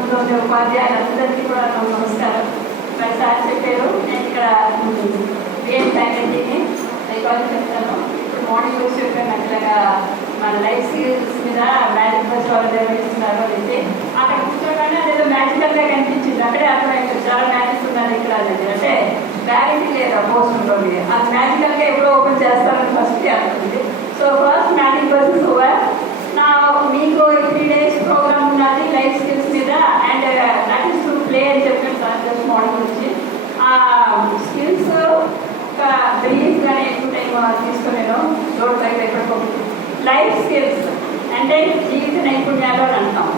ముందు ఉపాధ్యాయులందరికీ కూడా నమస్కారం. మరి సార్ చెప్పారు, నేను ఇక్కడ బిఎడ్ ఫ్యాకల్టీని సైకాలజీ చెప్తాను. ఇప్పుడు మార్నింగ్ వచ్చి చెప్పాను అట్లాగా మన లైఫ్ స్కిల్స్ మీద మ్యాజిక్ బస్ వాళ్ళు నిర్వహిస్తున్నారు అనేసి అక్కడ కూర్చోగానే అదేదో మ్యాజికల్గా కనిపించింది. అక్కడే అర్థమైంది చాలా మ్యాజిక్ ఉన్నారు ఇక్కడ అనేది. అంటే గ్యారెంటీ లేదా పోస్ట్ ఉంటుంది, అది మ్యాజికల్గా ఎప్పుడో ఓపెన్ చేస్తారని ఫస్ట్ అనుకుంది. So first magic bus is over. నా మీకు 3 days ప్రోగ్రామ్ ఉన్నది లైఫ్ స్కిల్స్ మీద. And that is to play అని చెప్పాను సార్ జస్ట్ మార్నింగ్ నుంచి. ఆ స్కిల్స్ ఒక బ్రీఫ్గానే ఎక్కువ టైం తీసుకునేను. రోడ్ బైక్ ఎక్కడికి లైఫ్ స్కిల్స్ అంటే జీవిత నైపుణ్యాలు అని అంటాం.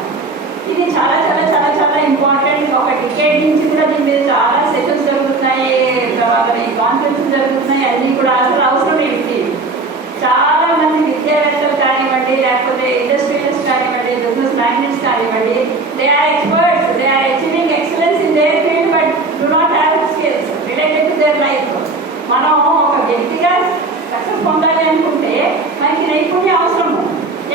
ఇది చాలా చాలా చాలా చాలా ఇంపార్టెంట్. ఒక డికేడ్ నుంచి కూడా దీని మీద చాలా సెషన్స్ జరుగుతున్నాయి, తర్వాత కాన్ఫరెన్సెస్ జరుగుతున్నాయి. అన్నీ కూడా అసలు అవసరం ఏంటి? చాలా మంది విద్యావేత్తలు కానివ్వండి, లేకపోతే ఇండస్ట్రియలిస్ట్ కానివ్వండి, బిజినెస్ మ్యాగ్నెట్స్ కానివ్వండి, they are experts, they are achieving excellence in their field, but do not have skills related to their life. మనం ఒక వ్యక్తిగా సక్సెస్ పొందాలి అనుకుంటే మనకి నైపుణ్యం అవసరము.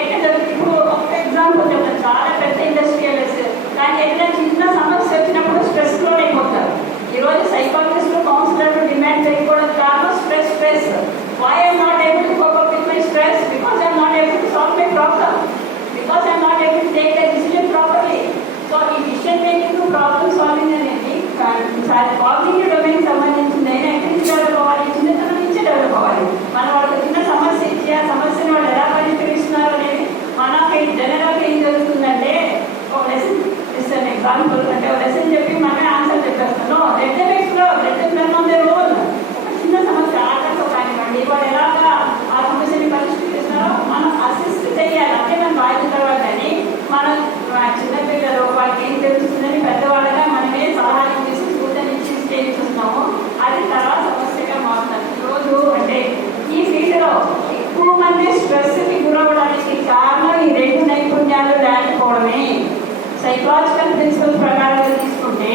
ఎక్కడ జరుగుతుంది? ఇప్పుడు ఒక ఎగ్జాంపుల్ చెప్తాను. చాలా పెద్ద ఇండస్ట్రియలిస్ట్ దానికి ఏదైనా చిన్న సమస్య వచ్చినప్పుడు స్ట్రెస్లో అయిపోతారు. ఈరోజు సైకాలజిస్టులు, కౌన్సిలర్లు డిమాండ్ చేయకపోవడం కారణం stress. Why I am not able to cope up with my stress? Because I am not able to solve my problem. Because I am not able to take the decision properly. So, ఈ decision making to problem solving అనేది cognitive domain సంబంధించింది. అయినా ఎక్కడి నుంచి develop అవ్వాలి? చిన్నతనం నుంచే develop అవ్వాలి. మనం వాళ్ళకి చిన్న సమస్య ఇచ్చి ఆ సమస్యను వాళ్ళు ఎలా పరిష్కరిస్తున్నారు అనేది మనకి జనరల్గా ఏం జరుగుతుందంటే ఒక లెసన్ ఇస్తాను. ఎగ్జాంపుల్ అంటే ఒక లెసన్ చెప్పి మనమే ఆన్సర్ చెప్పేస్తాను. Let them explore, let them learn on their own. ఒక చిన్న సమస్య ఆటతో కానివ్వండి, వాళ్ళు ఎలాగా ఆ సమస్యని పరిష్కరిస్తున్నారో మనం అసిస్ట్ చేయాలి. అంటే మనం రాయిన తర్వాత కానీ మనం చిన్నపిల్లలు వాళ్ళకి ఏం తెలుస్తుందని పెద్దవాళ్ళగా మనమే సలహాలు తీసి సూచన ఇచ్చి చేస్తున్నాము. అది తర్వాత సమస్యగా మారుతుంది. ఈరోజు అంటే ఈ ఫీల్డ్లో ఎక్కువ మంది స్ట్రెస్కి గురవడానికి కారణం ఈ 2 నైపుణ్యాలు లేకపోవడమే. సైకలాజికల్ ప్రిన్సిపల్ ప్రకారంగా తీసుకుంటే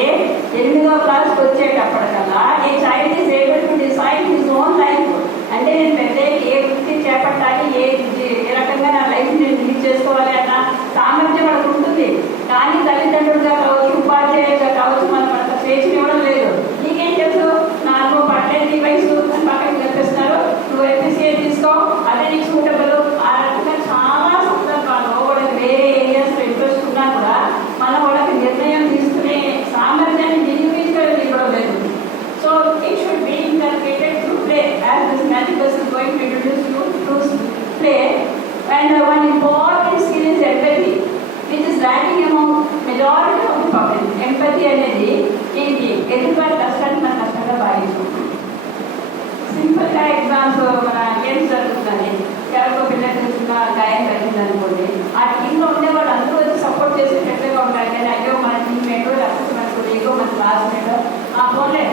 8వ క్లాస్కి వచ్చేటప్పటికల్లా a child is able to decide his own life. అంటే నేను పెద్ద ఏ వృత్తి చేపట్టాలి, ఏ రకంగా నా లైఫ్ నేను లీడ్ చేసుకోవాలి అన్న సామర్థ్యం మనకు ఉంటుంది. కానీ తల్లిదండ్రులుగా కావచ్చు, ఉపాధ్యాయులుగా కావచ్చు, మనకు అంత స్వేచ్ఛ ఇవ్వడం లేదు. నీకేం తెలుసు, నాకు పట్టేది వయసు అని పక్కన కనిపిస్తున్నారు, నువ్వు ఎఫ్ఎస్సీఏ తీసుకో, అదే నీకు సూటబుల్. ఆ రకంగా చాలా సందర్భాల్లో వాళ్ళకి వేరే ఏరియాస్లో ఇంట్రెస్ట్ ఉన్నా కూడా మనం వాళ్ళకి నిర్ణయం తీసుకునే సామర్థ్యాన్ని నిరూపించడం ఇవ్వడం లేదు. So it should B interpreted through play. As this magic bus is going to introduce you to play. And one important skill is empathy, which is lacking among majority of the public. Empathy అనేది ఏంటి? ఎదుటివారి కష్టాన్ని మనం కష్టంగా భావించుకుంటాం. సింపుల్గా exams మన games జరుగుతుంది, ఎవరికో పిల్లలకి చిన్న గాయం జరిగింది అనుకోండి, ఆ టీంలో ఉండే వాళ్ళు అందరూ వచ్చి సపోర్ట్ చేసేటట్టుగా ఉంటారు. కానీ అయ్యో మన టీమ్మేట్ లేకపోతే మనకు ఏగో మన క్లాస్మేట్ ఆ ఫోన్లే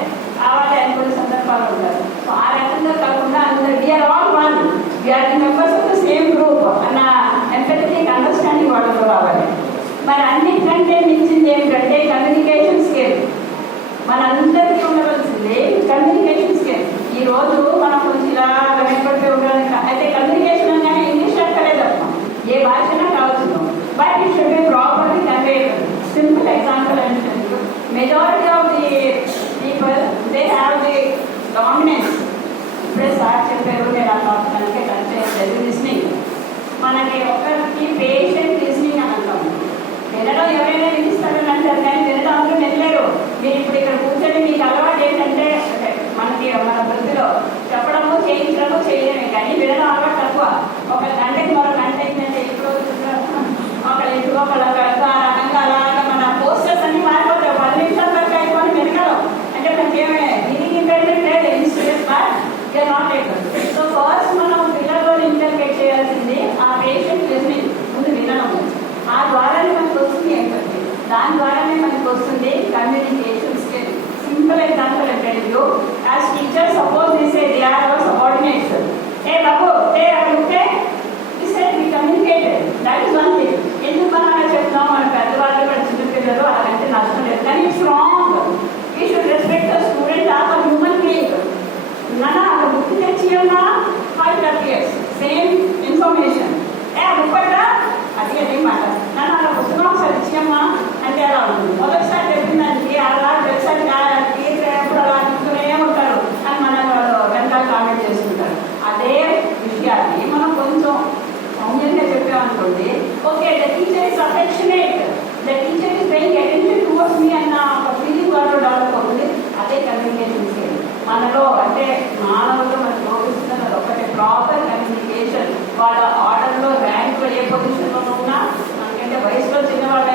కావాలి అనుకునే సందర్భాలు ఉంటారు. సో ఆ రకంగా కాకుండా అందరూ we are all one, we are the members of the same group అన్న ఎంపథెటిక్ అండర్స్టాండింగ్ వాళ్ళతో రావాలి. మరి అన్నిటికంటే మించింది ఏమిటంటే కమ్యూనికేషన్ స్కిల్. మనందరికీ ఉండవలసింది కమ్యూనికేషన్ స్కిల్. ఈరోజు మనం కొంచెం ఇలా వెనకబడిపోయి ఉండడానికి అయితే కమ్యూనికేషన్ అనగానే ఇంగ్లీష్ అక్కర్లేదు అర్థం, ఏ భాషనా కావచ్చు, but it should be properly conveyable. Simple example అంటే majority of the people they have the dominance. ఇప్పుడే సార్ చెప్పారు, నేను ఆ టాపిక్ కన్వే లిస్నింగ్. మనకి ఒకరికి పేషెంట్ లిస్నింగ్ అని అంటాం. వినడం ఎవరైనా వినిస్తారని అంటారు, కానీ వినడం అందరూ వినలేరు. మీరు ఇప్పుడు ఇక్కడ కూర్చొని మీకు అలవాటు ఏంటంటే మనకి మన వృత్తిలో చెప్పడము చేయించడము చేయడమే, కానీ వినడం అలవాటు తక్కువ. ఒక గంటకి మరో గంట ఏంటంటే ఇప్పుడు ఒకళ్ళు ఇంటికి ఒకళ్ళు ఆ రకంగా అలాగా మన పోస్టర్స్ అన్ని మారిపోతాయి. 10 నిమిషాల వరకు అయిపోయి వినగలం. అంటే మనకి ఏమే దీనికి ఇంటర్వ్యూట్ లేదు, institute but you are not able. So first మనం పిల్లల్లో ఇంటర్ప్రిట్ చేయాల్సింది ఆ పేషెంట్ లిస్నింగ్, ముందు వినడం. ఆ ద్వారానే మనకు వస్తుంది ఎంపథీ, దాని ద్వారానే మనకు వస్తుంది కమ్యూనికేషన్ స్కిల్. సింపుల్ ఎగ్జాంపుల్ అంటే as teacher suppose this they are our subordinates. ఏ బాబు ఏ అడిగితే we communicated, that is one thing. ఎందుకు మనం అలా చెప్తాం? మన పెద్దవాళ్ళు మన చిన్నపిల్లలు అలాంటి నష్టం లేదు, కానీ it's wrong. We should respect the student of a human being. నాన్న అక్కడ బుక్ తెచ్చి ఉన్నా 5 years సేమ్ ఇన్ఫర్మేషన్ ఏ ముప్పట అది మాట. నాన్న అలా పుస్తకం ఒకసారి ఇచ్చామా అంటే అలా మీ అన్న ఒక ఫీలింగ్ వాళ్ళు డెవలప్ అవుతుంది. అదే కమ్యూనికేషన్ స్కిల్ మనలో. అంటే మానవులు మనకు లోపిస్తున్నది ఒకటి ప్రాపర్ కమ్యూనికేషన్. వాళ్ళ ఆర్డర్లో ర్యాంక్లో ఏ పొజిషన్లో ఉన్నా, మనకంటే వయసులో చిన్నవాళ్ళు